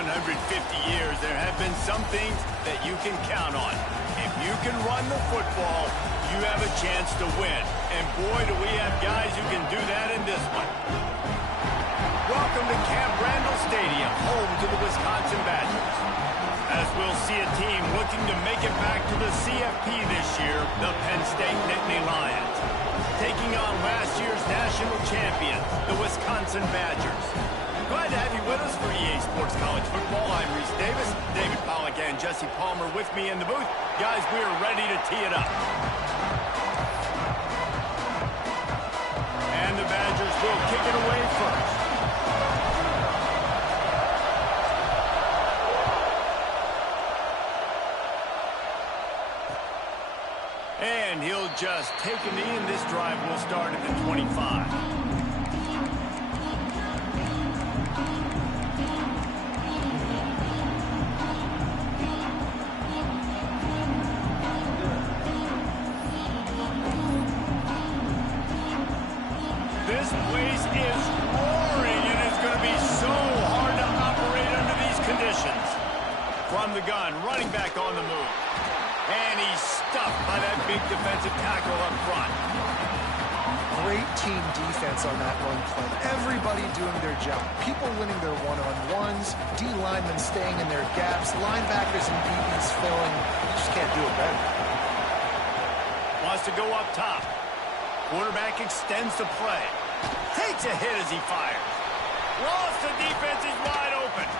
150 years, there have been some things that you can count on. If you can run the football, you have a chance to win. And boy, do we have guys who can do that in this one. Welcome to Camp Randall Stadium, home to the Wisconsin Badgers. As we'll see a team looking to make it back to the CFP this year, the Penn State Nittany Lions. Taking on last year's national champions, the Wisconsin Badgers. Glad to have you with us for EA Sports College Football. I'm Reese Davis, David Pollack and Jesse Palmer with me in the booth. Guys, we are ready to tee it up. And the Badgers will kick it away first. And he'll just take a knee, and this drive will start at the 25. This place is roaring, and it's going to be so hard to operate under these conditions. From the gun, running back on the move. And he's stuffed by that big defensive tackle up front. Great team defense on that run play. Everybody doing their job. People winning their one-on-ones, D linemen staying in their gaps, linebackers and DBs filling. You just can't do it better. Wants to go up top. Quarterback extends the play. Takes a hit as he fires. Lost the defense is wide open.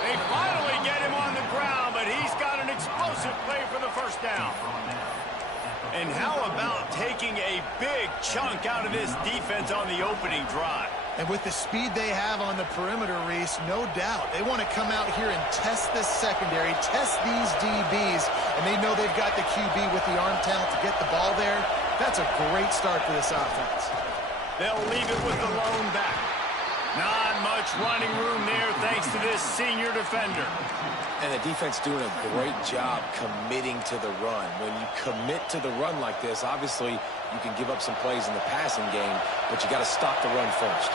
They finally get him on the ground, but he's got an explosive play for the first down. And how about taking a big chunk out of this defense on the opening drive? And with the speed they have on the perimeter, Reese, no doubt. They want to come out here and test this secondary, test these DBs, and they know they've got the QB with the arm talent to get the ball there. That's a great start for this offense. They'll leave it with the lone back. Not much running room there thanks to this senior defender. And the defense doing a great job committing to the run. When you commit to the run like this, obviously you can give up some plays in the passing game, but you got to stop the run first.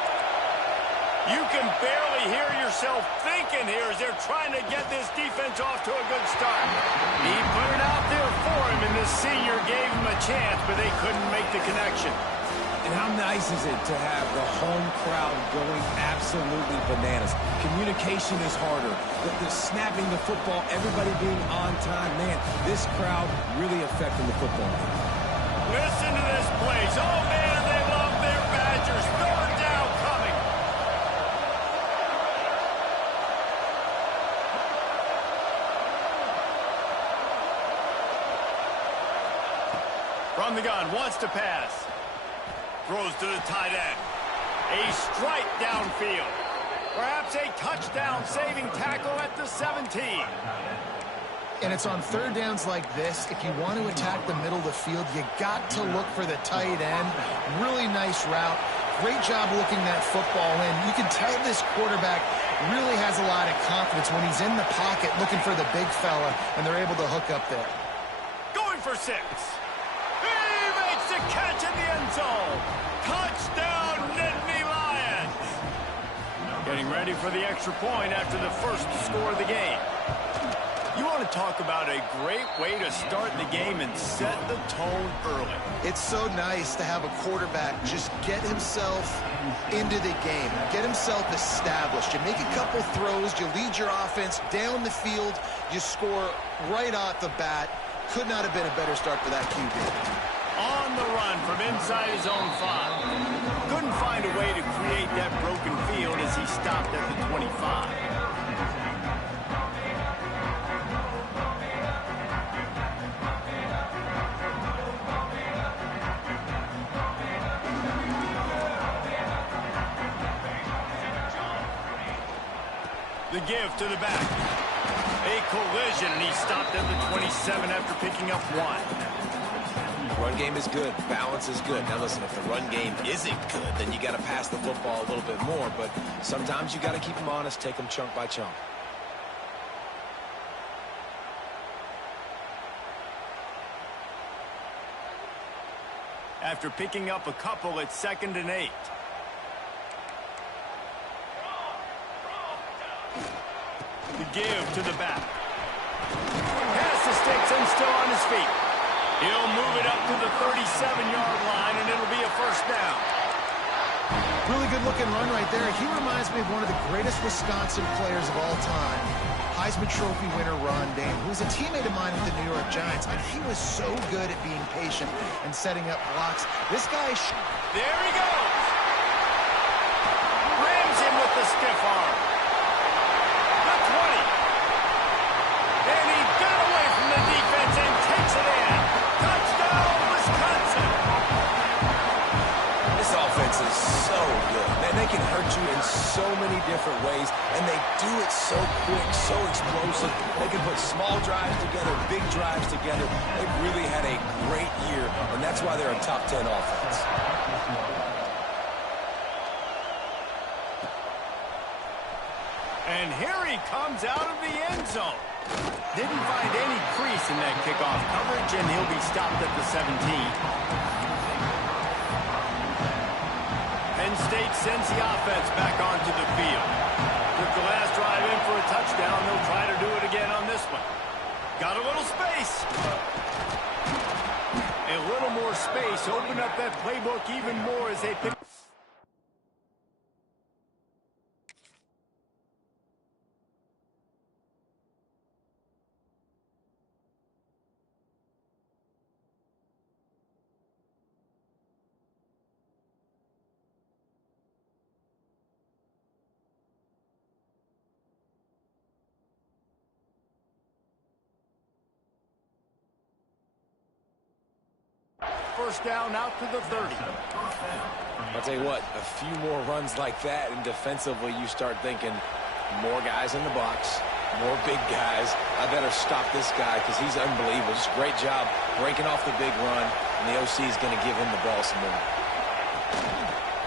You can barely hear yourself thinking here as they're trying to get this defense off to a good start. He put it out there for him, and the senior gave him a chance, but they couldn't make the connection. And how nice is it to have the home crowd going absolutely bananas? Communication is harder. The snapping the football, everybody being on time. Man, this crowd really affecting the football. Listen to this place. Oh, man, they love their Badgers. Third down coming. From the gun, wants to pass. Throws to the tight end. A strike downfield. Perhaps a touchdown-saving tackle at the 17. And it's on third downs like this. If you want to attack the middle of the field, you got to look for the tight end. Really nice route. Great job looking that football in. You can tell this quarterback really has a lot of confidence when he's in the pocket looking for the big fella, and they're able to hook up there. Going for 6. The catch in the end zone. Touchdown, Nittany Lions. Getting ready for the extra point after the first score of the game. You want to talk about a great way to start the game and set the tone early. It's so nice to have a quarterback just get himself into the game, get himself established. You make a couple throws, you lead your offense down the field, you score right off the bat. Could not have been a better start for that QB. On the run from inside his own 5. Couldn't find a way to create that broken field as he stopped at the 25. The give to the back. A collision, and he stopped at the 27 after picking up 1. Run game is good. Balance is good. Now listen, if the run game isn't good, then you got to pass the football a little bit more. But sometimes you got to keep them honest, take them chunk by chunk. After picking up a couple, it's 2nd and 8. The give to the back. Past the sticks and still on his feet. He'll move it up to the 37-yard line, and it'll be a first down. Really good-looking run right there. He reminds me of one of the greatest Wisconsin players of all time, Heisman Trophy winner Ron Dayne, who was a teammate of mine with the New York Giants, and he was so good at being patient and setting up blocks. This guy... There he goes. Rams him with the stiff arm. The 20. And he got away from the defense and takes it in. Touchdown, Wisconsin. This offense is so good. Man, they can hurt you in so many different ways, and they do it so quick, so explosive. They can put small drives together, big drives together. They've really had a great year, and that's why they're a top 10 offense. And here he comes out of the end zone. Didn't find any crease in that kickoff coverage, and he'll be stopped at the 17. Penn State sends the offense back onto the field. Took the last drive in for a touchdown. They'll try to do it again on this one. Got a little space. A little more space. Open up that playbook even more as they pick. First down out to the 30. I'll tell you what, a few more runs like that, and defensively you start thinking more guys in the box, more big guys. I better stop this guy because he's unbelievable. Just a great job breaking off the big run, and the OC is going to give him the ball some more.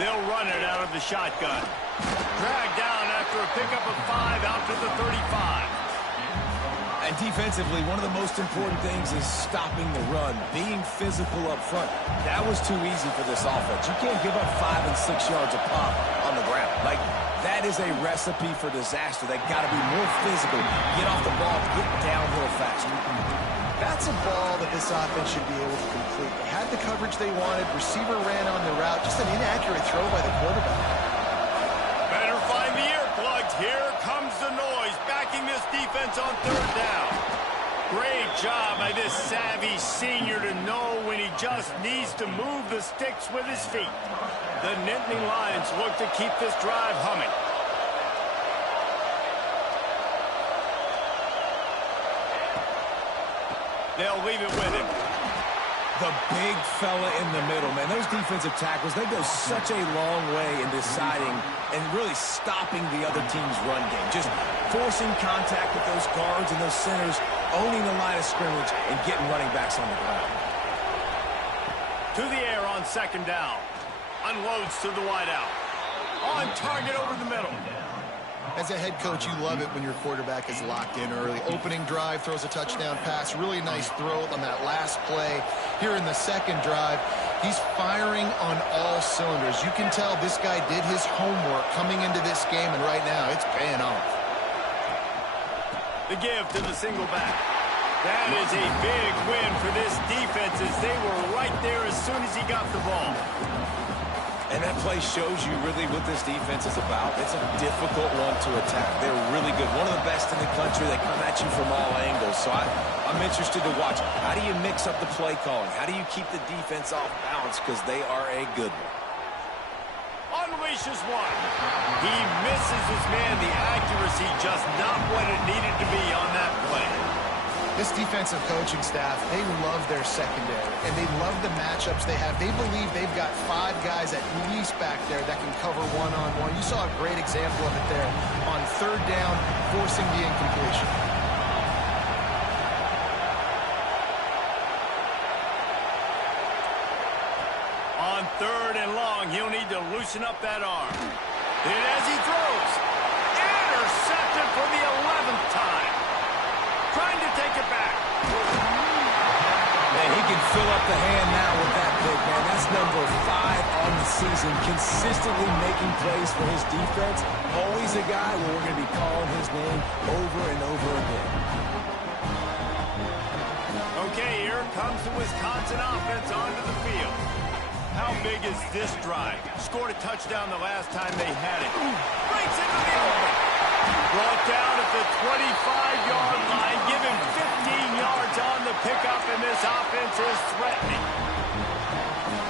They'll run it out of the shotgun. Dragged down after a pickup of 5 out to the 35. And defensively, one of the most important things is stopping the run, being physical up front. That was too easy for this offense. You can't give up 5 and 6 yards a pop on the ground. Like, that is a recipe for disaster. They got to be more physical, get off the ball, get downhill faster. That's a ball that this offense should be able to complete. They had the coverage they wanted. Receiver ran on the route. Just an inaccurate throw by the quarterback. Better find the earplugs. Here comes the noise, backing this defense on third down. Great job by this savvy senior to know when he just needs to move the sticks with his feet. The Nittany Lions look to keep this drive humming. They'll leave it with him. The big fella in the middle, man. Those defensive tackles, they go such a long way in deciding and really stopping the other team's run game. Just forcing contact with those guards and those centers, owning the line of scrimmage, and getting running backs on the ground. To the air on second down. Unloads to the wideout. On target over the middle. As a head coach, you love it when your quarterback is locked in early. Opening drive, throws a touchdown pass. Really nice throw on that last play. Here in the second drive, he's firing on all cylinders. You can tell this guy did his homework coming into this game, and right now it's paying off. The give to the single back. That is a big win for this defense as they were right there as soon as he got the ball. And that play shows you really what this defense is about. It's a difficult one to attack. They're really good. One of the best in the country. They come at you from all angles. So I'm interested to watch. How do you mix up the play calling? How do you keep the defense off balance? Because they are a good one. Unleashes one. He misses his man. The accuracy just not what it needed to be on that play. This defensive coaching staff, they love their secondary, and they love the matchups they have. They believe they've got 5 guys at least back there that can cover one-on-one. You saw a great example of it there on third down, forcing the incompletion. On third and long, he'll need to loosen up that arm. And as he throws, intercepted for the 11th time. Trying to take it back. Man, he can fill up the hand now with that pick, man. That's number 5 on in the season, consistently making plays for his defense. Always a guy where we're going to be calling his name over and over again. Okay, here comes the Wisconsin offense onto the field. How big is this drive? Scored a touchdown the last time they had it. Breaks into the open. Brought down at the 25-yard line. Give him 15 yards on the pickup, and this offense is threatening.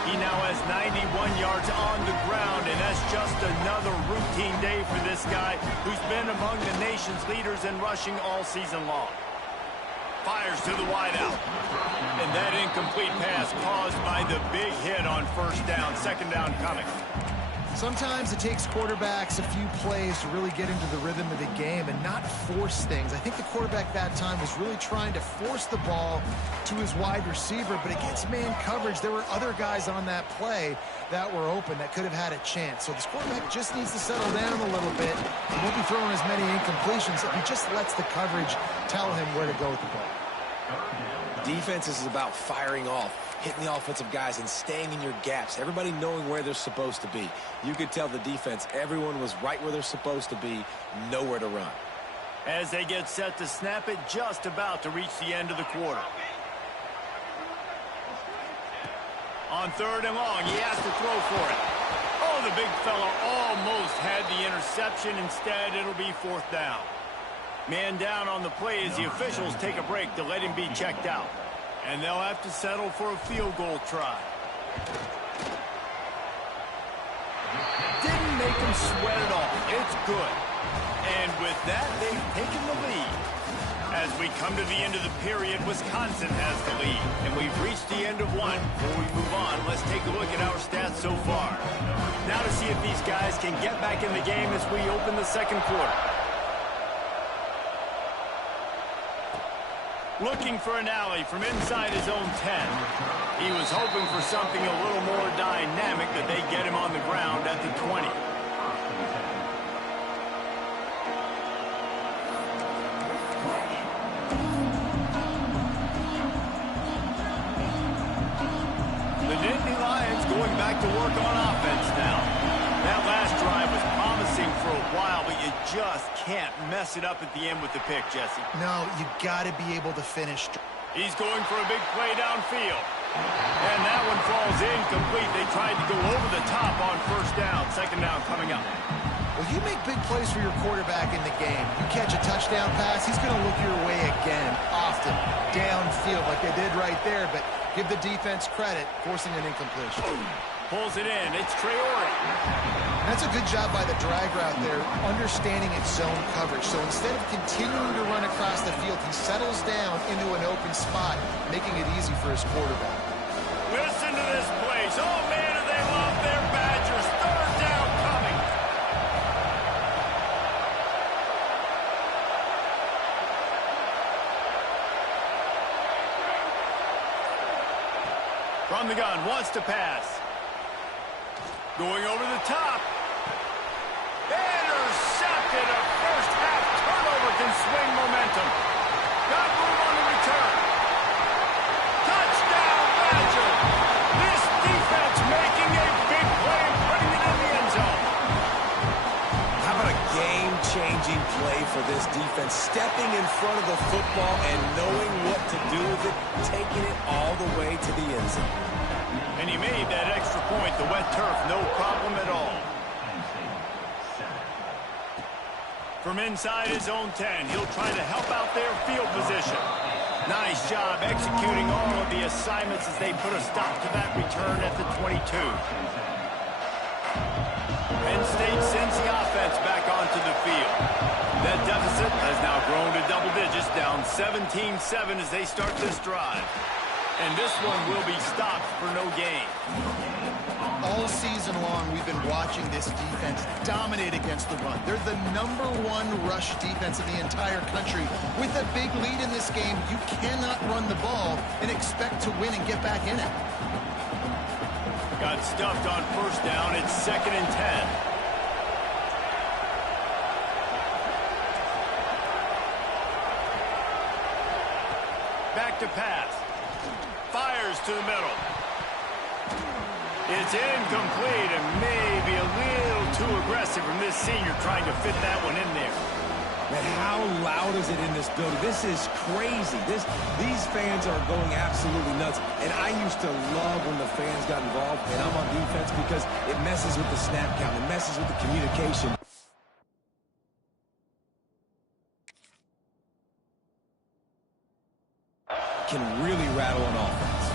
He now has 91 yards on the ground, and that's just another routine day for this guy who's been among the nation's leaders in rushing all season long. Fires to the wideout. And that incomplete pass caused by the big hit on first down. Second down coming. Sometimes it takes quarterbacks a few plays to really get into the rhythm of the game and not force things. I think the quarterback that time was really trying to force the ball to his wide receiver, but against man coverage, there were other guys on that play that were open that could have had a chance. So this quarterback just needs to settle down a little bit. He won't be throwing as many incompletions if he just lets the coverage tell him where to go with the ball. Defense is about firing off, hitting the offensive guys, and staying in your gaps. Everybody knowing where they're supposed to be. You could tell the defense, everyone was right where they're supposed to be, nowhere to run. As they get set to snap it, just about to reach the end of the quarter. On third and long, he has to throw for it. Oh, the big fella almost had the interception. Instead, it'll be fourth down. Man down on the play as the officials take a break to let him be checked out. And they'll have to settle for a field goal try. Didn't make him sweat at all. It's good. And with that, they've taken the lead. As we come to the end of the period, Wisconsin has the lead. And we've reached the end of one. Before we move on, let's take a look at our stats so far. Now to see if these guys can get back in the game as we open the second quarter. Looking for an alley from inside his own 10. He was hoping for something a little more dynamic, but they get him on the ground at the 20. The Nittany Lions going back to work on offense now. That last drive was promising for a while, but you just can't mess it up at the end with the pick, Jesse. No, you got to be able to finish. He's going for a big play downfield. And that one falls incomplete. They tried to go over the top on first down. Second down coming up. Well, you make big plays for your quarterback in the game. You catch a touchdown pass, he's going to look your way again, often, downfield like they did right there. But give the defense credit, forcing an incompletion. Pulls it in. It's Traore. That's a good job by the drag route there, understanding its zone coverage. So instead of continuing to run across the field, he settles down into an open spot, making it easy for his quarterback. Listen to this place. Oh, man, do they love their Badgers. Third down coming. From the gun, wants to pass. Going over the top. Intercepted. A first half turnover can swing momentum. Got room on the return. Touchdown, Badger. This defense making a big play and putting it in the end zone. How about a game-changing play for this defense? Stepping in front of the football and knowing what to do with it, taking it all the way to the end zone. And he made that extra point. The wet turf, no problem at all. From inside his own 10, he'll try to help out their field position. Nice job executing all of the assignments as they put a stop to that return at the 22. Penn State sends the offense back onto the field. That deficit has now grown to double digits, down 17-7 as they start this drive. And this one will be stopped for no gain. All season long, we've been watching this defense dominate against the run. They're the #1 rush defense in the entire country. With a big lead in this game, you cannot run the ball and expect to win and get back in it. Got stuffed on first down. It's 2nd and 10. Back to pass. Fires to the middle. It's incomplete and maybe a little too aggressive from this senior trying to fit that one in there. Man, how loud is it in this building? This is crazy. These fans are going absolutely nuts. And I used to love when the fans got involved and I'm on defense because it messes with the snap count. It messes with the communication. Can really rattle an offense.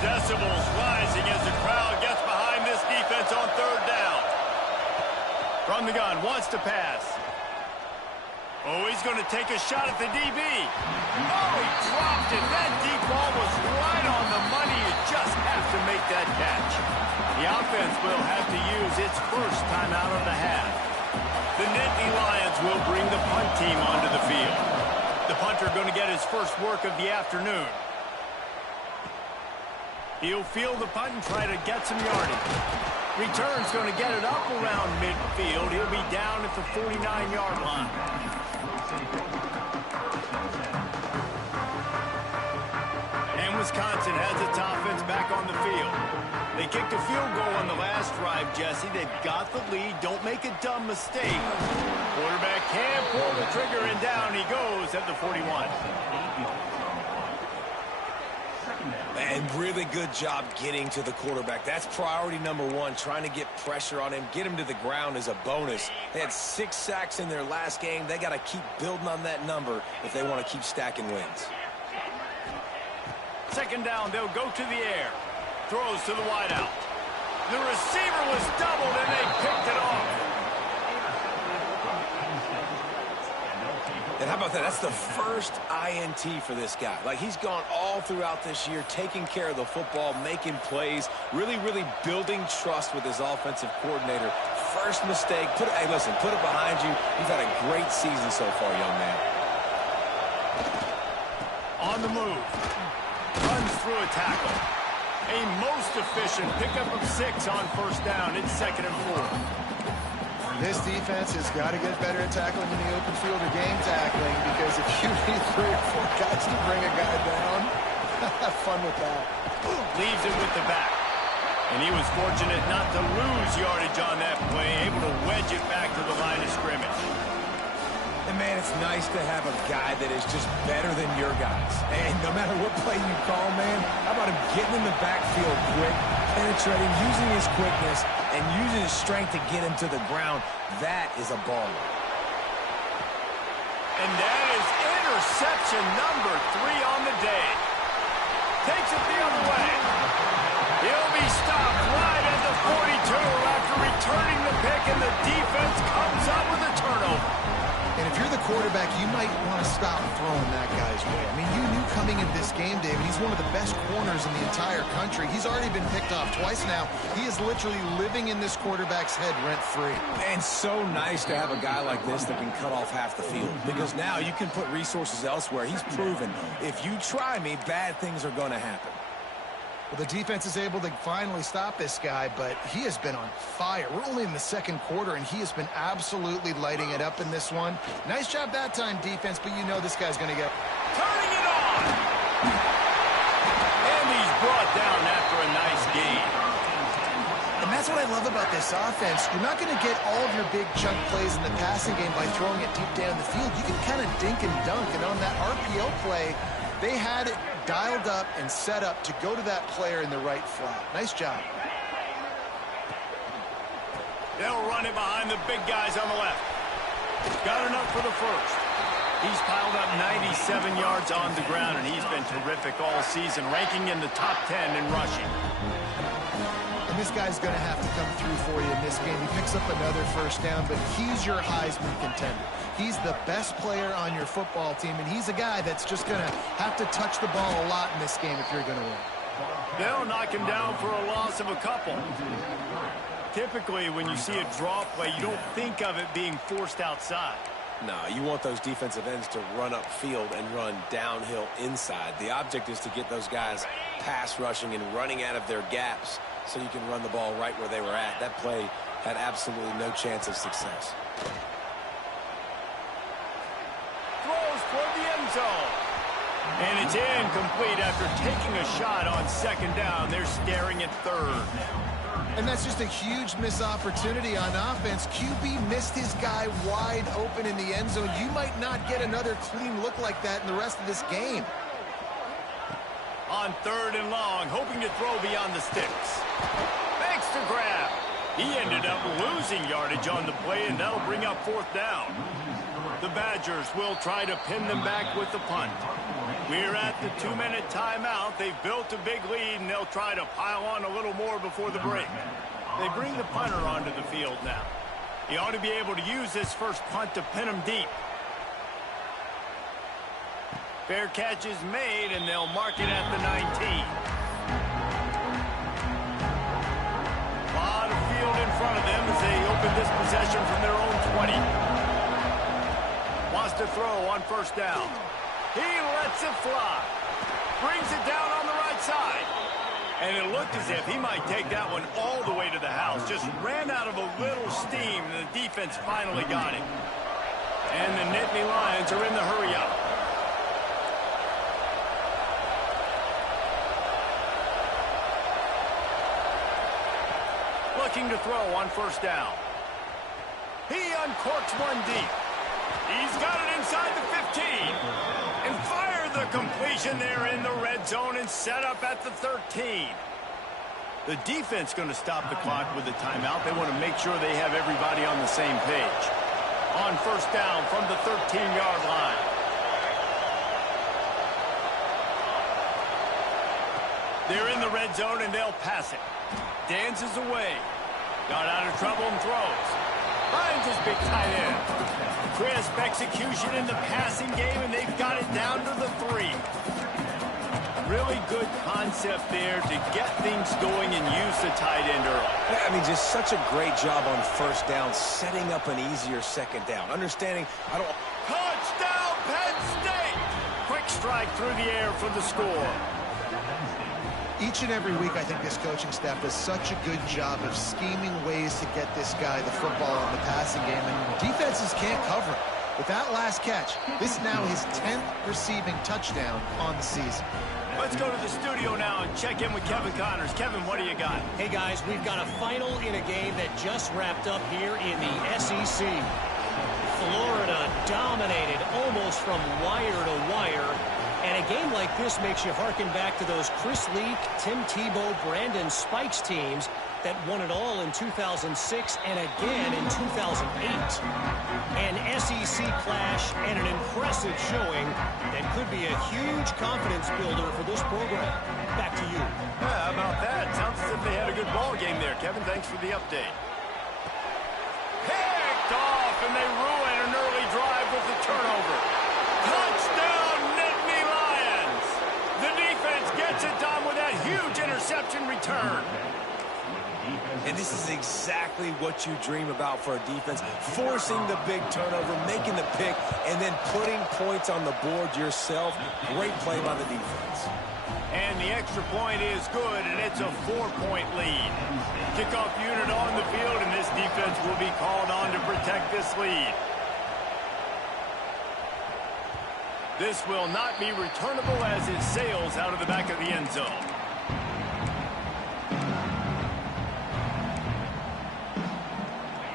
Decibels rising as the crowd gets behind this defense on third down. From the gun, wants to pass. Oh, he's going to take a shot at the DB. Oh, he dropped it. That deep ball was right on the money. You just have to make that catch. The offense will have to use its first timeout of the half. The Nittany Lions will bring the punt team onto the field. The punter going to get his first work of the afternoon. He'll field the punt and try to get some yardage. Return's going to get it up around midfield. He'll be down at the 49-yard line. And Wisconsin has its offense back on the field. They kicked a field goal on the last drive, Jesse. They've got the lead. Don't make a dumb mistake. Quarterback can pull the trigger, and down he goes at the 41. And really good job getting to the quarterback. That's priority number one, trying to get pressure on him. Get him to the ground is a bonus. They had 6 sacks in their last game. They got to keep building on that number if they want to keep stacking wins. Second down, they'll go to the air. Throws to the wideout. The receiver was doubled, and they picked it off. And how about that? That's the first INT for this guy. Like, he's gone all throughout this year, taking care of the football, making plays, really building trust with his offensive coordinator. First mistake, hey, listen, put it behind you. You've had a great season so far, young man. On the move. Runs through a tackle. A most efficient pickup of 6 on first down. It's 2nd and 4. This defense has got to get better at tackling in the open field or game tackling, because if you need 3 or 4 guys to bring a guy down, have fun with that. Leaves it with the back. And he was fortunate not to lose yardage on that play, able to wedge it back to the line of scrimmage. And, man, it's nice to have a guy that is just better than your guys. And no matter what play you call, man, how about him getting in the backfield quick, penetrating, using his quickness, and using his strength to get him to the ground. That is a baller. And that is interception number 3 on the day. Takes it the other way. He'll be stopped right at the 42 after returning the pick, and the defense comes up with a turnover. And if you're the quarterback, you might want to stop throwing that guy's way. I mean, you knew coming into this game, David, he's one of the best corners in the entire country. He's already been picked off twice now. He is literally living in this quarterback's head rent-free. And so nice to have a guy like this that can cut off half the field, because now you can put resources elsewhere. He's proven, if you try me, bad things are going to happen. Well, the defense is able to finally stop this guy, but he has been on fire. We're only in the second quarter, and he has been absolutely lighting it up in this one. Nice job that time, defense, but you know this guy's going to get... Turning it on! And he's brought down after a nice gain. And that's what I love about this offense. You're not going to get all of your big chunk plays in the passing game by throwing it deep down the field. You can kind of dink and dunk, and on that RPO play, they had it dialed up and set up to go to that player in the right flat. Nice job. They'll run it behind the big guys on the left. Got enough for the first. He's piled up 97 yards on the ground, and he's been terrific all season, ranking in the top 10 in rushing. And this guy's going to have to come through for you in this game. He picks up another first down, but he's your Heisman contender. He's the best player on your football team, and he's a guy that's just going to have to touch the ball a lot in this game if you're going to win. They'll knock him down for a loss of a couple. Typically, when you see a draw play, you don't think of it being forced outside. No, you want those defensive ends to run upfield and run downhill inside. The object is to get those guys pass rushing and running out of their gaps so you can run the ball right where they were at. That play had absolutely no chance of success. Throws toward the end so. And it's incomplete after taking a shot on second down. They're staring at third. And that's just a huge missed opportunity on offense. QB missed his guy wide open in the end zone. You might not get another clean look like that in the rest of this game. On third and long, hoping to throw beyond the sticks. Makes the grab. He ended up losing yardage on the play, and that'll bring up fourth down. The Badgers will try to pin them back with the punt. We're at the 2-minute timeout. They've built a big lead, and they'll try to pile on a little more before the break. They bring the punter onto the field now. He ought to be able to use this first punt to pin them deep. Fair catch is made, and they'll mark it at the 19. A lot of field in front of them as they open this possession from their own 20. Wants to throw on first down. He lets it fly. Brings it down on the right side. And it looked as if he might take that one all the way to the house. Just ran out of a little steam, and the defense finally got it. And the Nittany Lions are in the hurry-up. Looking to throw on first down. He uncorks one deep. He's got it inside the 15. And fired the completion there in the red zone and set up at the 13. The defense going to stop the clock with a timeout. They want to make sure they have everybody on the same page. On first down from the 13-yard line. They're in the red zone, and they'll pass it. Dances away. Got out of trouble and throws. Finds his big tight end. Crisp execution in the passing game, and they've got it down to the 3. Really good concept there to get things going and use the tight end early. Yeah, I mean, just such a great job on first down, setting up an easier second down. Understanding, Touchdown, Penn State! Quick strike through the air for the score. Each and every week, I think this coaching staff does such a good job of scheming ways to get this guy the football in the passing game, and defenses can't cover it. With that last catch, this is now his 10th receiving touchdown on the season. Let's go to the studio now and check in with Kevin Connors. Kevin, what do you got? Hey, guys, we've got a final in a game that just wrapped up here in the SEC. Florida dominated almost from wire to wire. And a game like this makes you harken back to those Chris Leak, Tim Tebow, Brandon Spikes teams that won it all in 2006 and again in 2008. An SEC clash and an impressive showing that could be a huge confidence builder for this program. Back to you. How about that? Sounds as if they had a good ball game there. Kevin, thanks for the update. Picked off, and they ruin an early drive with the turnover. Touchdown, Nittany Lions! The defense gets it done with that huge interception return. and this is exactly what you dream about for a defense, forcing the big turnover, making the pick, and then putting points on the board yourself. Great play by the defense. And the extra point is good, and it's a 4-point lead. Kickoff unit on the field, and this defense will be called on to protect this lead. This will not be returnable as it sails out of the back of the end zone.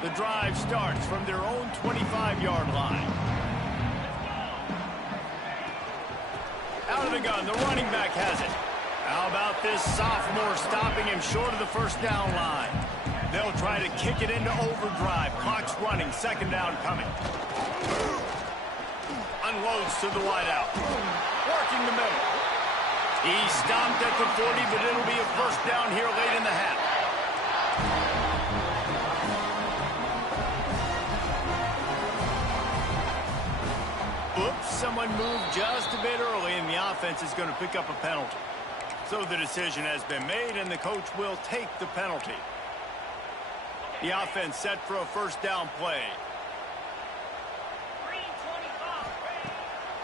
The drive starts from their own 25-yard line. Out of the gun, the running back has it. How about this sophomore stopping him short of the first down line? They'll try to kick it into overdrive. Clock's running, second down coming. Unloads to the wideout. Working the middle. He stopped at the 40, but it'll be a first down here late in the half. Oops, someone moved just a bit early, and the offense is going to pick up a penalty. So the decision has been made, and the coach will take the penalty. The offense set for a first down play.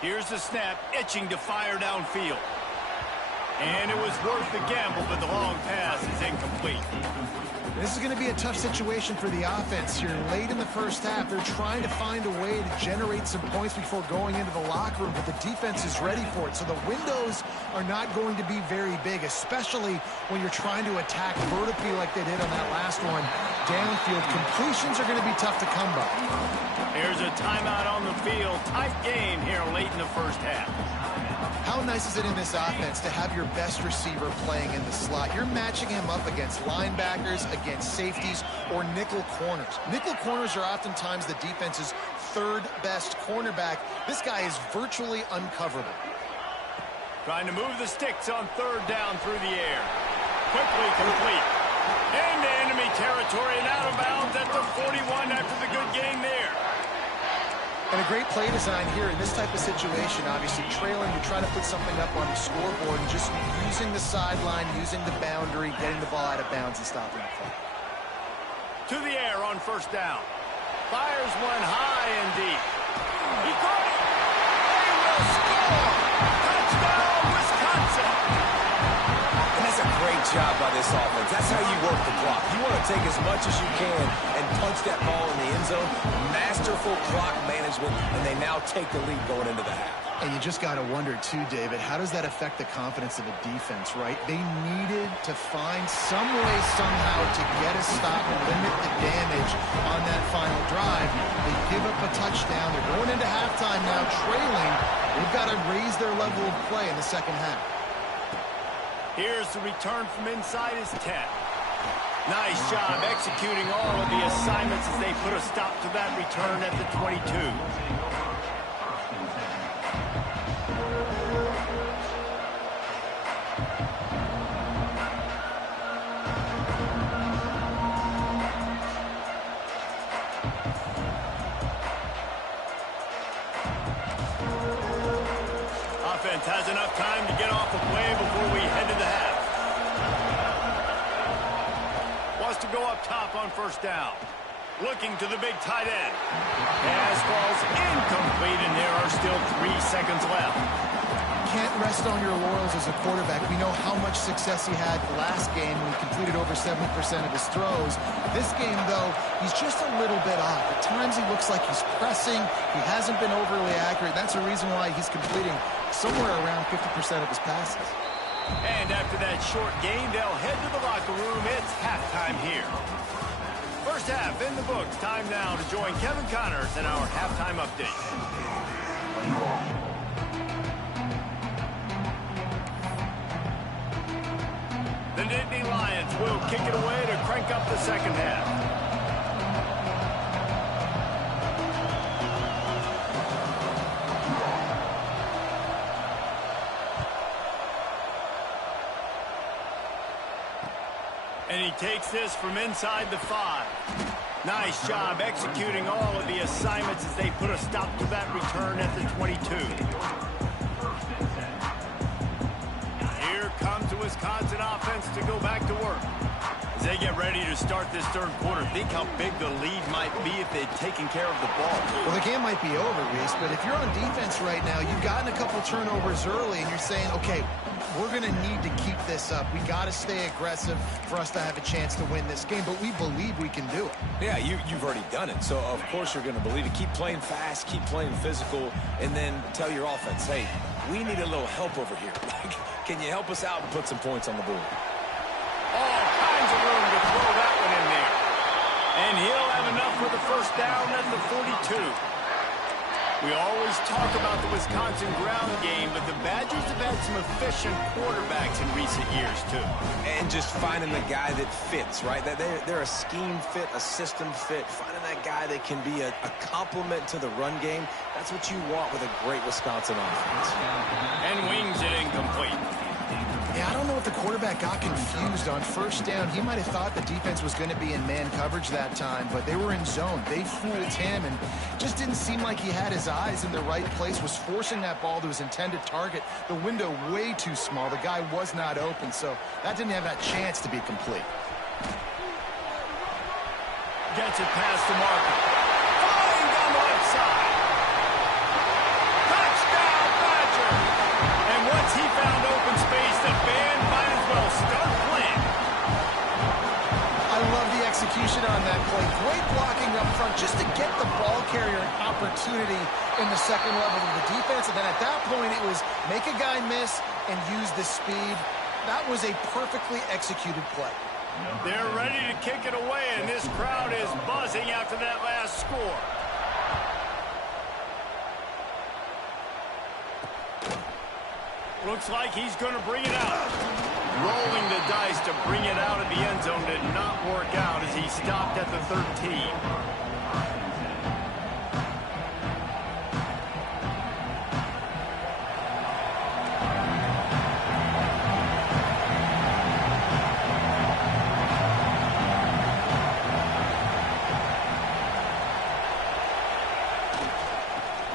Here's the snap, itching to fire downfield. And it was worth the gamble, but the long pass is incomplete. This is going to be a tough situation for the offense. You're late in the first half. They're trying to find a way to generate some points before going into the locker room, but the defense is ready for it. So the windows are not going to be very big, especially when you're trying to attack vertically like they did on that last one. Downfield completions are going to be tough to come by. Here's a timeout on the field. Tight game here late in the first half. How nice is it in this offense to have your best receiver playing in the slot? You're matching him up against linebackers, against safeties, or nickel corners. Nickel corners are oftentimes the defense's third best cornerback. This guy is virtually uncoverable. Trying to move the sticks on third down through the air. Quickly complete. Into enemy territory and out of bounds at the 41 after the good gain there. And a great play design here in this type of situation. Obviously trailing, you're trying to put something up on the scoreboard and just using the sideline, using the boundary, getting the ball out of bounds and stopping the play. To the air on first down. Fires one high and deep. He caught it. They will score. Touchdown, Wisconsin. And that's a great job by this offense. That's how you work the clock. You want to take as much as you can and punch that ball in the end zone. Masterful clock management, and they now take the lead going into the half. And you just got to wonder, too, David, how does that affect the confidence of a defense, right? They needed to find some way, somehow, to get a stop and limit the damage on that final drive. They give up a touchdown. They're going into halftime now, trailing. They've got to raise their level of play in the second half. Here's the return from inside his 10. Nice job executing all of the assignments as they put a stop to that return at the 22. Offense has enough time to get off the play before we head to the half. Wants to go up top on first down. Looking to the big tight end. Pass falls incomplete, and there are still 3 seconds left. Can't rest on your laurels as a quarterback. We know how much success he had last game when he completed over 70% of his throws. This game, though, he's just a little bit off. At times he looks like he's pressing. He hasn't been overly accurate. That's a reason why he's completing somewhere around 50% of his passes. And after that short gain, they'll head to the locker room. It's halftime here. First half in the books. Time now to join Kevin Connors in our halftime update. The Nittany Lions will kick it away to crank up the second half. And he takes this from inside the 5. Nice job executing all of the assignments as they put a stop to that return at the 22. Here comes the Wisconsin offense to go back to work. As they get ready to start this third quarter, think how big the lead might be if they'd taken care of the ball. Well, the game might be over, Reese, but if you're on defense right now, you've gotten a couple turnovers early, and you're saying, okay, we're going to need to keep this up. We got to stay aggressive for us to have a chance to win this game, but we believe we can do it. Yeah, you've already done it, so of course you're going to believe it. Keep playing fast, keep playing physical, and then tell your offense, hey, we need a little help over here. Can you help us out and put some points on the board? All kinds of room to throw that one in there. And he'll have enough for the first down at the 42. We always talk about the Wisconsin ground game, but the Badgers have had some efficient quarterbacks in recent years, too. And just finding the guy that fits, right? They're a scheme fit, a system fit. Finding that guy that can be a complement to the run game. That's what you want with a great Wisconsin offense. And wings it incomplete. Yeah, I don't know if the quarterback got confused on first down. He might have thought the defense was going to be in man coverage that time, but they were in zone. They fooled him, and just didn't seem like he had his eyes in the right place, was forcing that ball to his intended target. The window way too small. The guy was not open, so that didn't have that chance to be complete. Gets it past the marker. Flying down the left side. Touchdown, Badger! And once he found open space, the band might as well start playing. I love the execution on that play. Great blocking up front just to get the ball carrier an opportunity in the second level of the defense. And then at that point, it was make a guy miss and use the speed. That was a perfectly executed play. They're ready to kick it away, and this crowd is buzzing after that last score. Looks like he's going to bring it out. Rolling the dice to bring it out of the end zone did not work out as he stopped at the 13.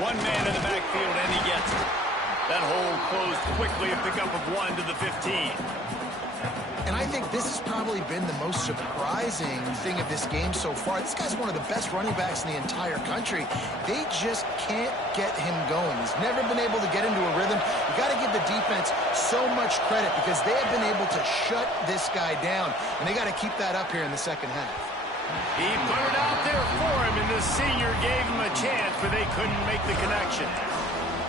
One man in the backfield, and he gets it. That hole closed quickly, a pickup of 1 to the 15. And I think this has probably been the most surprising thing of this game so far. This guy's one of the best running backs in the entire country. They just can't get him going. He's never been able to get into a rhythm. You got to give the defense so much credit because they have been able to shut this guy down, and they got to keep that up here in the second half. He put it out there for him, and the senior gave him a chance, but they couldn't make the connection.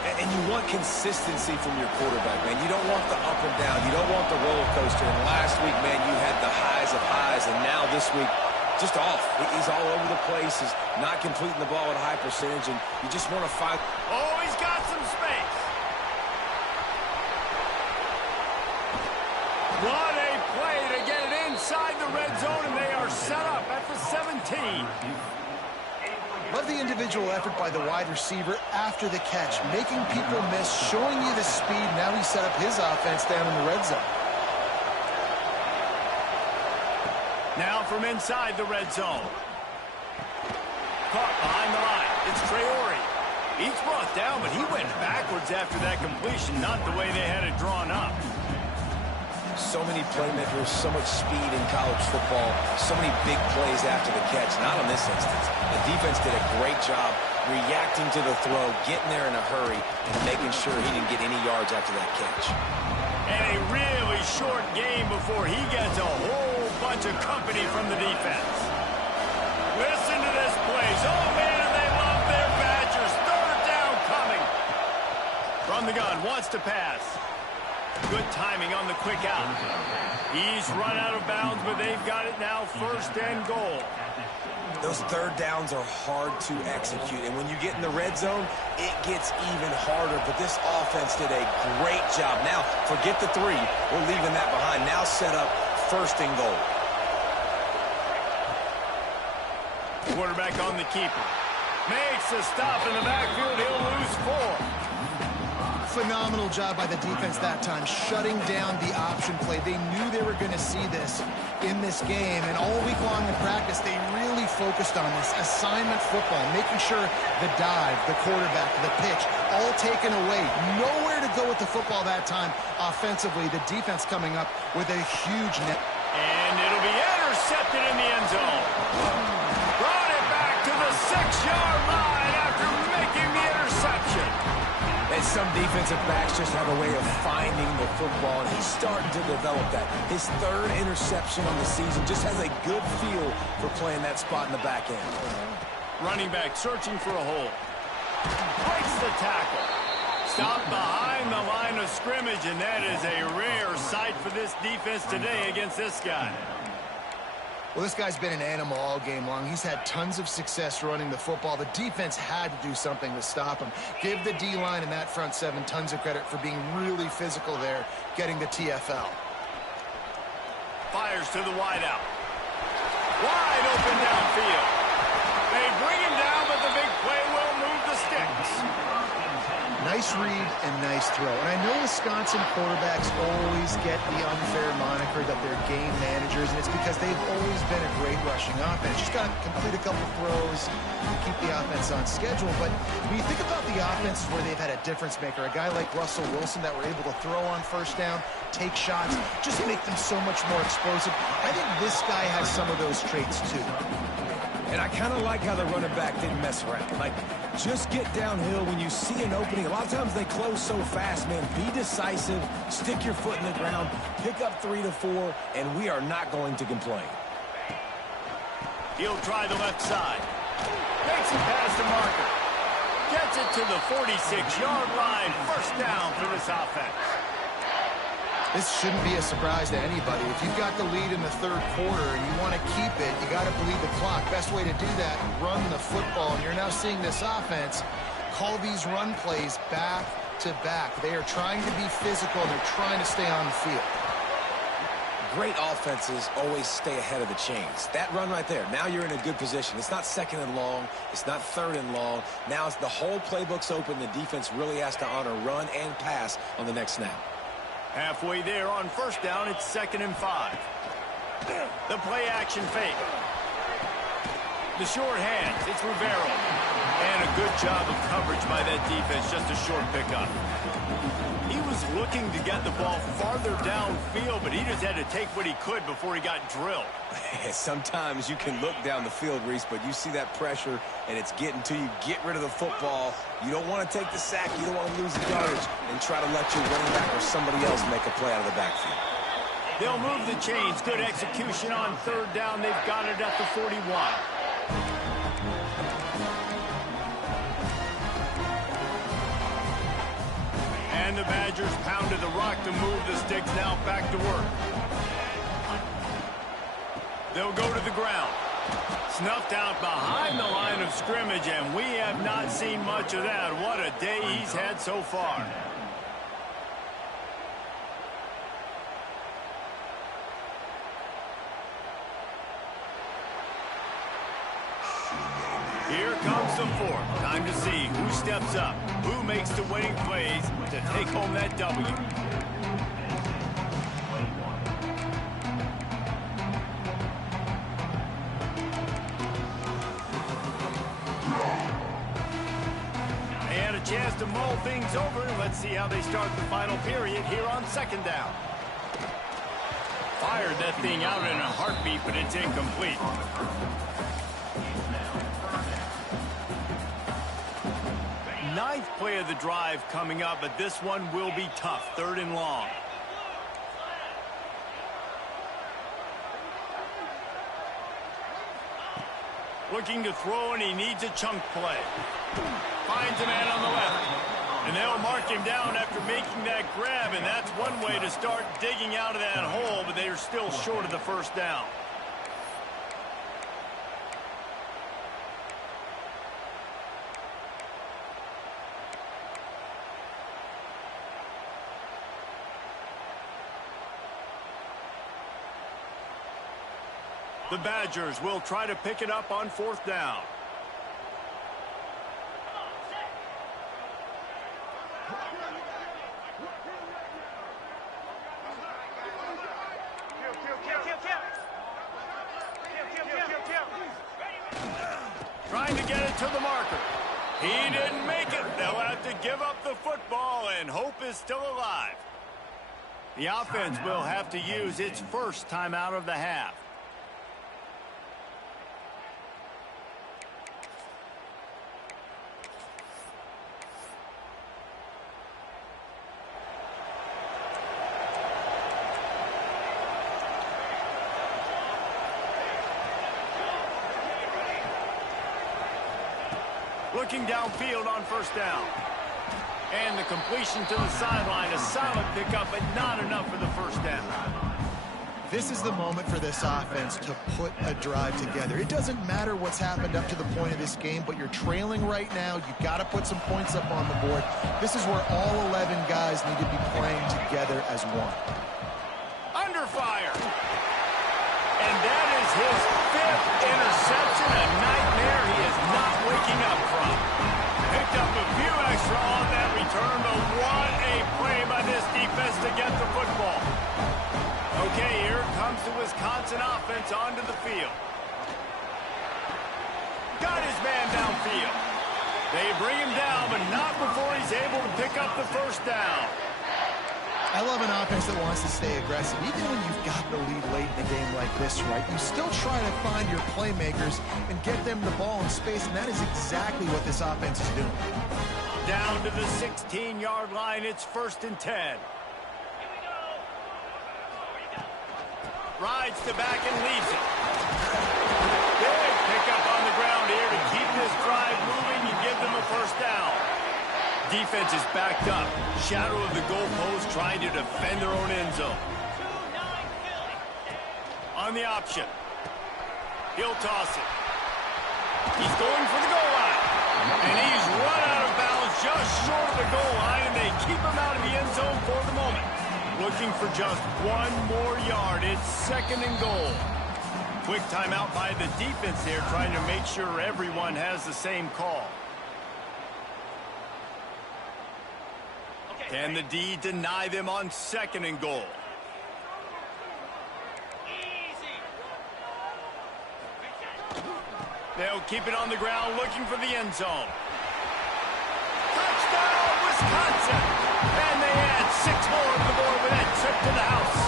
And you want consistency from your quarterback, man. You don't want the up and down. You don't want the roller coaster. And last week, man, you had the highs of highs, and now this week, just off. He's all over the place. He's not completing the ball at a high percentage, and you just want to find... Oh, he's got some space. What a play to get it inside the red zone, and they are set up at the 17. Love the individual effort by the wide receiver after the catch, making people miss, showing you the speed. Now he set up his offense down in the red zone. Now from inside the red zone. Caught behind the line. It's Traore. He's brought down, but he went backwards after that completion, not the way they had it drawn up. So many playmakers, so much speed in college football, so many big plays after the catch. Not in this instance. The defense did a great job reacting to the throw, getting there in a hurry, and making sure he didn't get any yards after that catch. And a really short game before he gets a whole bunch of company from the defense. Listen to this place. Oh, man, they love their Badgers. Third down coming. From the gun, wants to pass. Good timing on the quick out. He's run out of bounds, but they've got it now first and goal. Those third downs are hard to execute, and when you get in the red zone, it gets even harder. But this offense did a great job. Now, forget the 3. We're leaving that behind. Now set up first and goal. Quarterback on the keeper. Makes a stop in the backfield. He'll lose 4. Phenomenal job by the defense that time, shutting down the option play. They knew they were going to see this in this game, and all week long in practice, they really focused on this assignment football, making sure the dive, the quarterback, the pitch, all taken away. Nowhere to go with the football that time offensively. The defense coming up with a huge net. And it'll be intercepted in the end zone. Brought it back to the 6-yard line after making the interception. And some defensive backs just have a way of finding the football, and he's starting to develop that. His 3rd interception on the season, just has a good feel for playing that spot in the back end. Running back searching for a hole. Breaks the tackle. Stopped behind the line of scrimmage, and that is a rare sight for this defense today against this guy. Well, this guy's been an animal all game long. He's had tons of success running the football. The defense had to do something to stop him. Give the D-line and that front 7 tons of credit for being really physical there, getting the TFL. Fires to the wideout. Wide open downfield. They bring him down, but the big play will move the sticks. Nice read and nice throw. And I know Wisconsin quarterbacks always get the unfair moniker that they're game managers, and it's because they've always been a great rushing offense. Just got to complete a couple throws and keep the offense on schedule. But when you think about the offenses where they've had a difference maker, a guy like Russell Wilson that were able to throw on first down, take shots, just make them so much more explosive. I think this guy has some of those traits too. And I kind of like how the running back didn't mess around. Like, just get downhill when you see an opening. A lot of times they close so fast, man. Be decisive, stick your foot in the ground, pick up 3 to 4, and we are not going to complain. He'll try the left side. Makes it past the marker. Gets it to the 46-yard line. First down for this offense. This shouldn't be a surprise to anybody. If you've got the lead in the third quarter and you want to keep it, you got to bleed the clock. Best way to do that, run the football. And you're now seeing this offense call these run plays back to back. They are trying to be physical. They're trying to stay on the field. Great offenses always stay ahead of the chains. That run right there, now you're in a good position. It's not second and long. It's not third and long. Now it's the whole playbook's open. The defense really has to honor run and pass on the next snap. Halfway there on first down, it's 2nd and 5. The play action fake. The short hands, it's Rivero. And a good job of coverage by that defense, just a short pickup. He was looking to get the ball farther downfield, but he just had to take what he could before he got drilled. Sometimes you can look down the field, Reese, but you see that pressure, and it's getting to you. Get rid of the football. You don't want to take the sack. You don't want to lose the yardage and try to let your running back or somebody else make a play out of the backfield. They'll move the chains. Good execution on third down. They've got it at the 41. And the Badgers pounded the rock to move the sticks. Now back to work. They'll go to the ground. Snuffed out behind the line of scrimmage, and we have not seen much of that. What a day he's had so far. Here comes the fourth. Time to see who steps up, who makes the winning plays to take home that W. And a chance to mull things over. Let's see how they start the final period here on 2nd down. Fired that thing out in a heartbeat, but it's incomplete. Ninth play of the drive coming up, but this one will be tough. 3rd and long. Looking to throw, and he needs a chunk play. Finds a man on the left. And they'll mark him down after making that grab, and that's one way to start digging out of that hole, but they are still short of the first down. The Badgers will try to pick it up on 4th down. Trying to get it to the marker. He didn't make it. They'll have to give up the football, and hope is still alive. The offense will have to use its first timeout of the half. Looking downfield on first down. And the completion to the sideline. A solid pickup, but not enough for the first down. This is the moment for this offense to put a drive together. It doesn't matter what's happened up to the point of this game, but you're trailing right now. You've got to put some points up on the board. This is where all 11 guys need to be playing together as one. Under fire. And that is his 5th interception. A nightmare he is not waking up from. Picked up a few extra on that return, but what a play by this defense to get the football. Okay, here comes the Wisconsin offense onto the field. Got his man downfield. They bring him down, but not before he's able to pick up the first down. I love an offense that wants to stay aggressive. Even when you've got the lead late in a game like this, right, you still try to find your playmakers and get them the ball in space, and that is exactly what this offense is doing. Down to the 16-yard line, it's 1st and 10. Rides to back and leaves it. Big is backed up. Shadow of the goalpost trying to defend their own end zone. On the option. He'll toss it. He's going for the goal line. And he's run out of bounds just short of the goal line, and they keep him out of the end zone for the moment. Looking for just one more yard. It's 2nd and goal. Quick timeout by the defense here, trying to make sure everyone has the same call. Can the D deny them on 2nd and goal? They'll keep it on the ground, looking for the end zone. Touchdown, Wisconsin! And they add 6 more to the board with that trip to the house.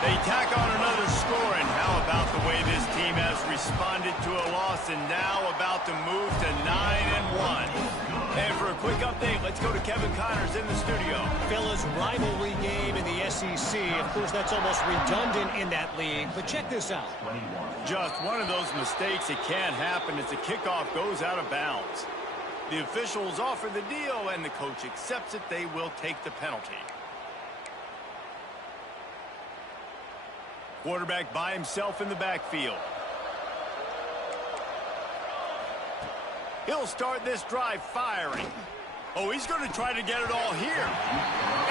They tack on another score, and how about the way this team has responded to a loss and now about to move to 9-1. And for a quick update, let's go to Kevin Connors in the studio. Fellas, rivalry game in the SEC. Of course, that's almost redundant in that league, but check this out. Just one of those mistakes that can't happen as the kickoff goes out of bounds. The officials offer the deal, and the coach accepts it. They will take the penalty. Quarterback by himself in the backfield. He'll start this drive firing. Oh, he's going to try to get it all here.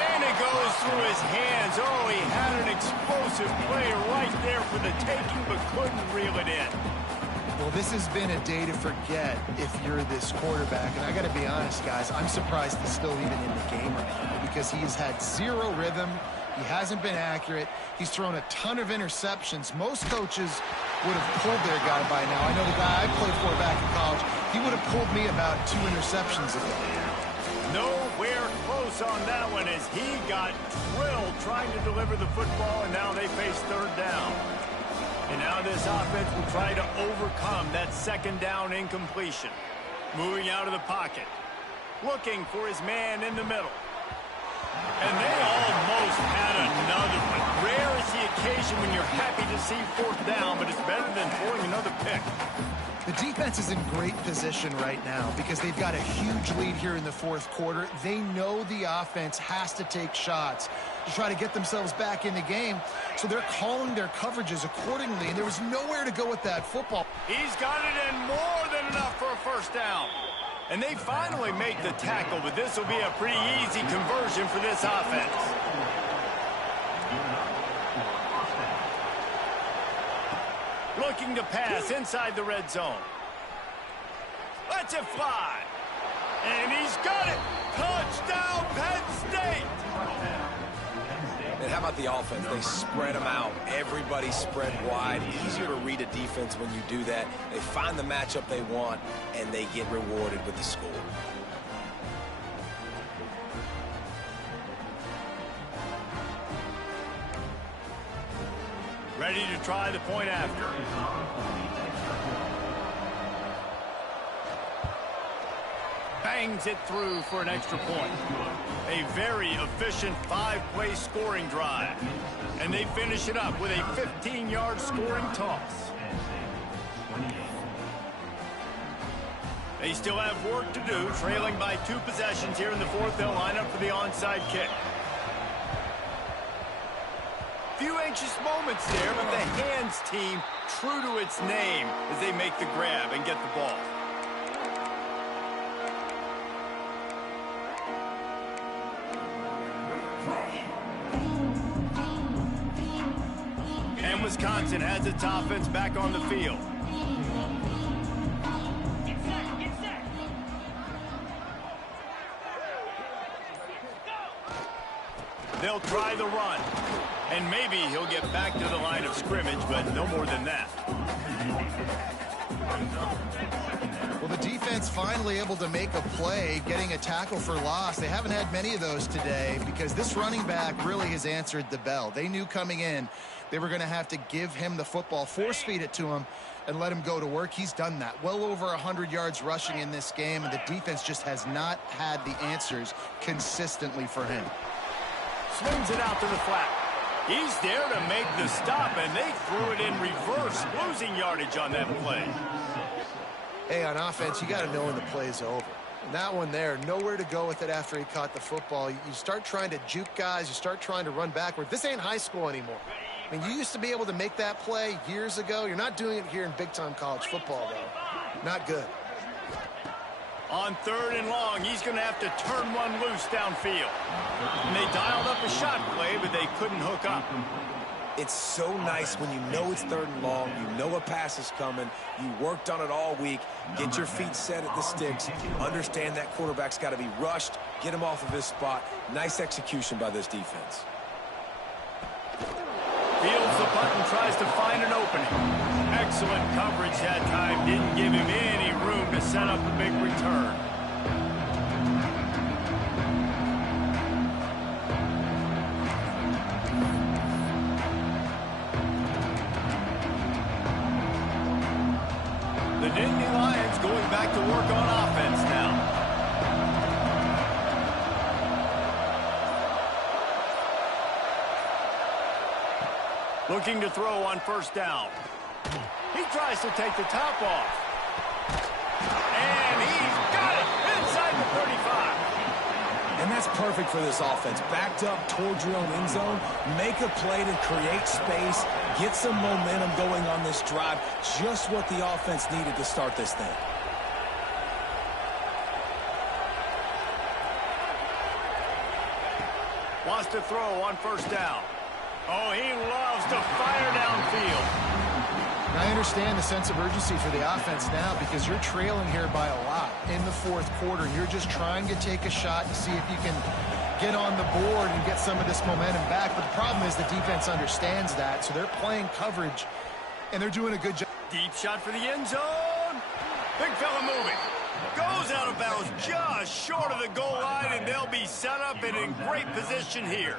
And it goes through his hands. Oh, he had an explosive play right there for the taking, but couldn't reel it in. Well, this has been a day to forget if you're this quarterback. And I got to be honest, guys, I'm surprised he's still even in the game right now because he has had 0 rhythm. He hasn't been accurate. He's thrown a ton of interceptions. Most coaches would have pulled their guy by now. I know the guy I played for back in college, he would have pulled me about 2 interceptions ago. Nowhere close on that one as he got drilled trying to deliver the football, and now they face 3rd down. And now this offense will try to overcome that 2nd down incompletion. Moving out of the pocket. Looking for his man in the middle. And they almost had another one. Rare is the occasion when you're happy to see 4th down, but it's better than throwing another pick. The defense is in great position right now because they've got a huge lead here in the 4th quarter. They know the offense has to take shots to try to get themselves back in the game, so they're calling their coverages accordingly, and there was nowhere to go with that football. He's got it in more than enough for a 1st down. And they finally make the tackle, but this will be a pretty easy conversion for this offense. Looking to pass inside the red zone. Lets it fly. And he's got it. Touchdown, Penn State. And how about the offense? They spread them out. Everybody spread wide. Easier to read a defense when you do that. They find the matchup they want, and they get rewarded with the score. Ready to try the point after. Bangs it through for an extra point. A very efficient 5-play scoring drive. And they finish it up with a 15-yard scoring toss. They still have work to do, trailing by 2 possessions here in the 4th. They'll line up for the onside kick. Few anxious moments there, but the hands team true to its name as they make the grab and get the ball. And Wisconsin has its offense back on the field. They'll try the run. And maybe he'll get back to the line of scrimmage, but no more than that. Well, the defense finally able to make a play, getting a tackle for loss. They haven't had many of those today because this running back really has answered the bell. They knew coming in they were going to have to give him the football, force feed it to him, and let him go to work. He's done that. Well over 100 yards rushing in this game, and the defense just has not had the answers consistently for him. Swings it out to the flat. He's there to make the stop, and they threw it in reverse, losing yardage on that play. Hey, on offense, you got to know when the play's over. And that one there, nowhere to go with it after he caught the football. You start trying to juke guys. You start trying to run backward. This ain't high school anymore. I mean, you used to be able to make that play years ago. You're not doing it here in big-time college football, though. Not good. On 3rd and long, he's going to have to turn one loose downfield. And they dialed up a shot play, but they couldn't hook up. It's so nice when you know it's 3rd and long, you know a pass is coming, you worked on it all week, get your feet set at the sticks, understand that quarterback's got to be rushed, get him off of his spot. Nice execution by this defense. Fields the punt and tries to find an opening. Excellent coverage that time. Didn't give him any room to set up a big return. The Nittany Lions going back to work on offense now. Looking to throw on 1st down. He tries to take the top off. And he's got it inside the 35. And that's perfect for this offense. Backed up towards your own end zone, make a play to create space, get some momentum going on this drive. Just what the offense needed to start this thing. Wants to throw on 1st down. Oh, he loves to fire downfield. I understand the sense of urgency for the offense now because you're trailing here by a lot in the 4th quarter. You're just trying to take a shot and see if you can get on the board and get some of this momentum back. But the problem is the defense understands that, so they're playing coverage, and they're doing a good job. Deep shot for the end zone. Big fella moving. Goes out of bounds just short of the goal line, and they'll be set up and in great position here.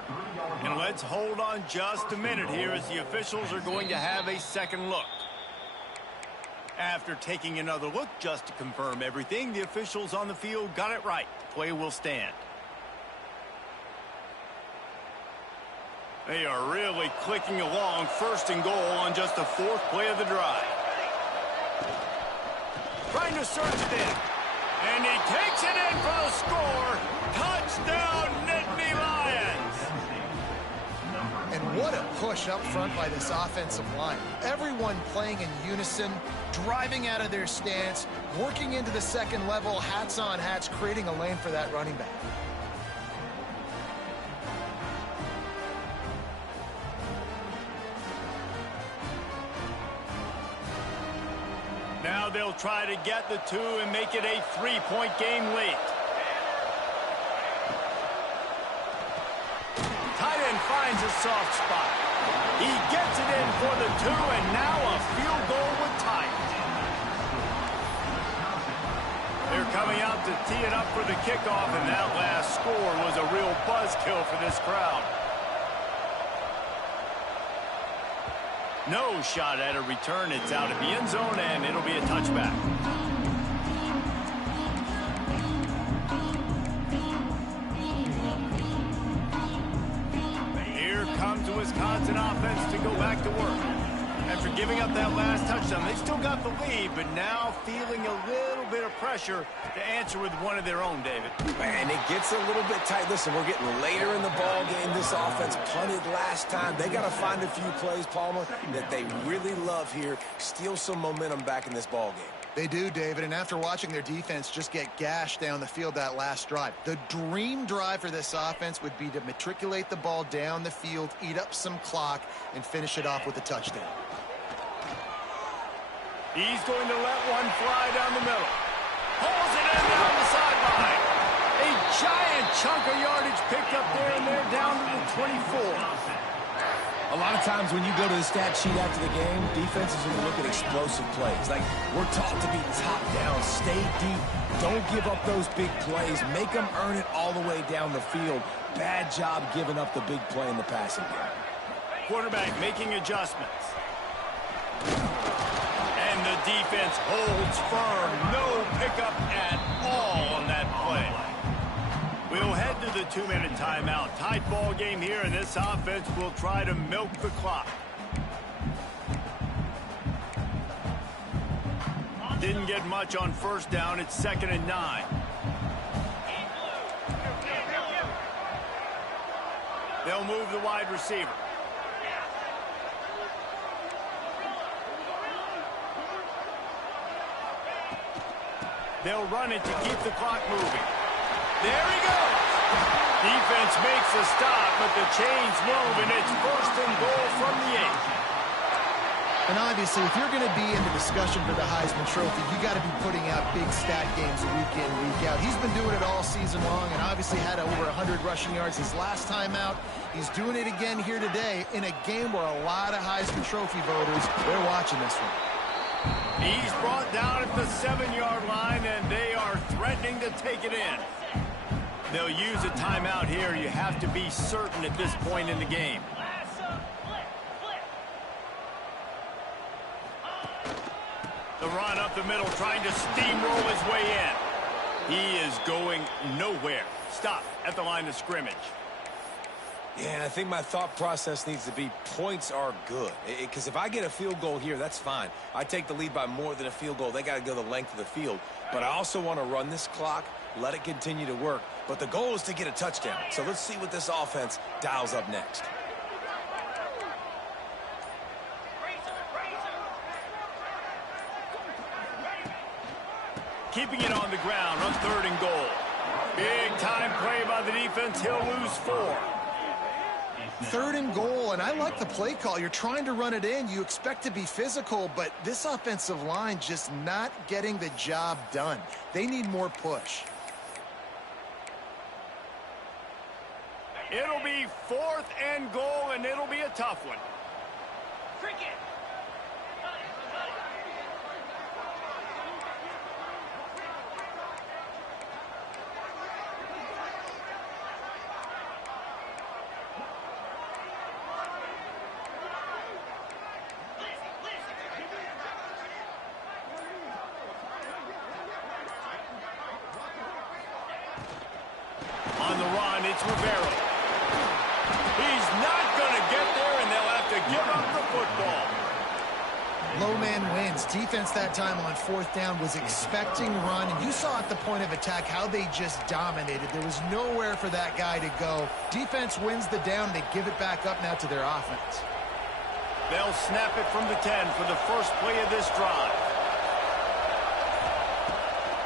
And let's hold on just a minute here as the officials are going to have a second look. After taking another look just to confirm everything, the officials on the field got it right. Play will stand. They are really clicking along. 1st and goal on just the 4th play of the drive. Trying to surge it in. And he takes it in for the score. Touchdown, Nittany Lions. And what a push up front by this offensive line. Everyone playing in unison, driving out of their stance, working into the 2nd level, hats on hats, creating a lane for that running back. Now they'll try to get the 2 and make it a 3-point game late. Tight end finds a soft spot. He gets it in for the 2, and now a field goal would tie it. They're coming out to tee it up for the kickoff, and that last score was a real buzzkill for this crowd. No shot at a return. It's out of the end zone, and it'll be a touchback. Here comes the Wisconsin offense to go back to work. After giving up that last touchdown, they still got the lead, but now feeling a little bit of pressure to answer with one of their own, David. Man, it gets a little bit tight. Listen, we're getting later in the ball game. This offense punted last time. They got to find a few plays, Palmer, that they really love here. Steal some momentum back in this ball game. They do, David, and after watching their defense just get gashed down the field that last drive, the dream drive for this offense would be to matriculate the ball down the field, eat up some clock, and finish it off with a touchdown. He's going to let one fly down the middle. Pulls it in down the sideline. A giant chunk of yardage picked up there, and they're down to the 24. A lot of times when you go to the stat sheet after the game, defenses are going to look at explosive plays. Like, we're taught to be top down, stay deep, don't give up those big plays, make them earn it all the way down the field. Bad job giving up the big play in the passing game. Quarterback making adjustments. And the defense holds firm. No pickup at all on that play. We'll head to the 2-minute timeout. Tight ball game here, and this offense will try to milk the clock. Didn't get much on 1st down. It's 2nd and 9. They'll move the wide receiver. They'll run it to keep the clock moving. There he goes. Defense makes a stop, but the chains move, and it's 1st and goal from the 8. And obviously, if you're going to be in the discussion for the Heisman Trophy, you got to be putting out big stat games week in, week out. He's been doing it all season long and obviously had over 100 rushing yards his last time out. He's doing it again here today in a game where a lot of Heisman Trophy voters, they're watching this one. He's brought down at the 7-yard line, and they are threatening to take it in. They'll use a timeout here. You have to be certain at this point in the game. The run up the middle, trying to steamroll his way in. He is going nowhere. Stop at the line of scrimmage. Yeah, I think my thought process needs to be points are good. Because if I get a field goal here, that's fine. I take the lead by more than a field goal. They got to go the length of the field. But I also want to run this clock, let it continue to work. But the goal is to get a touchdown. So let's see what this offense dials up next. Keeping it on the ground on 3rd and goal. Big time play by the defense. He'll lose 4. 3rd and goal, and I like the play call. You're trying to run it in. You expect to be physical, but this offensive line just not getting the job done. They need more push. It'll be 4th and goal, and it'll be a tough one. Cricket. On the run, it's Rivera. He's not going to get there, and they'll have to give up the football. Low man wins. Defense that time on 4th down was expecting run, and you saw at the point of attack how they just dominated. There was nowhere for that guy to go. Defense wins the down. They give it back up now to their offense. They'll snap it from the 10 for the first play of this drive.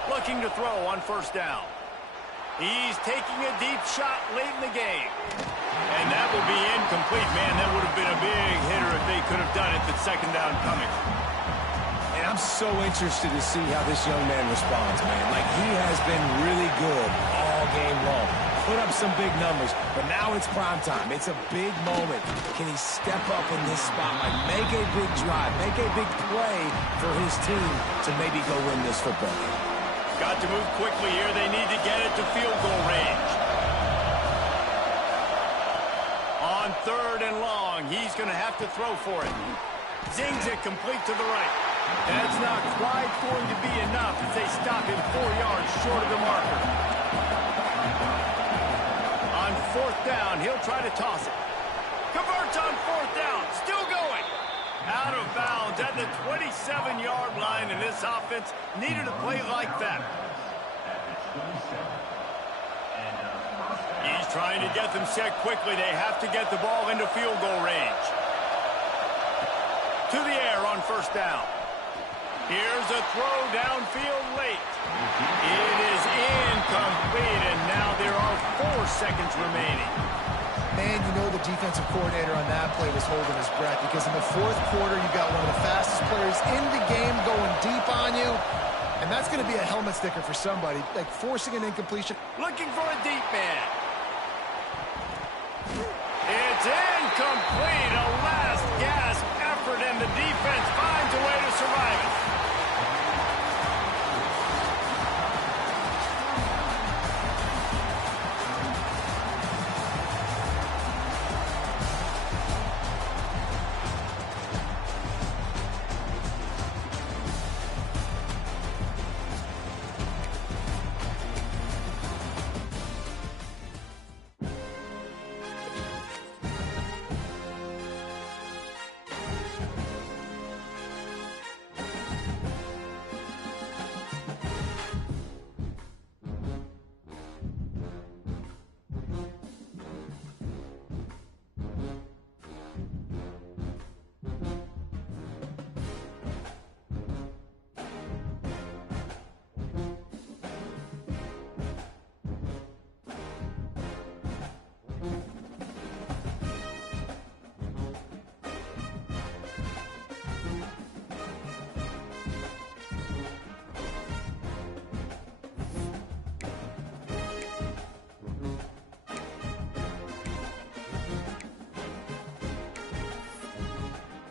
Looking to throw on 1st down. He's taking a deep shot late in the game. And that will be incomplete. Man, that would have been a big hitter if they could have done it. The 2nd down coming. And I'm so interested to see how this young man responds, man. Like, he has been really good all game long. Put up some big numbers, but now it's prime time. It's a big moment. Can he step up in this spot? Like, make a big drive, make a big play for his team to maybe go win this football game? Got to move quickly here. They need to get it to field goal range. On 3rd and long, he's going to have to throw for it. Zings it complete to the right. That's not quite going to be enough as they stop him 4 yards short of the marker. On 4th down, he'll try to toss it. Converts on 4th down. Still going. Out of bounds at the 27-yard line, and this offense needed a play like that. He's trying to get them set quickly. They have to get the ball into field goal range. To the air on 1st down. Here's a throw downfield late. It is incomplete, and now there are 4 seconds remaining. Man, you know the defensive coordinator on that play was holding his breath because in the 4th quarter, you got one of the fastest players in the game going deep on you, and that's going to be a helmet sticker for somebody, like forcing an incompletion. Looking for a deep man. It's incomplete. A last gasp effort, and the defense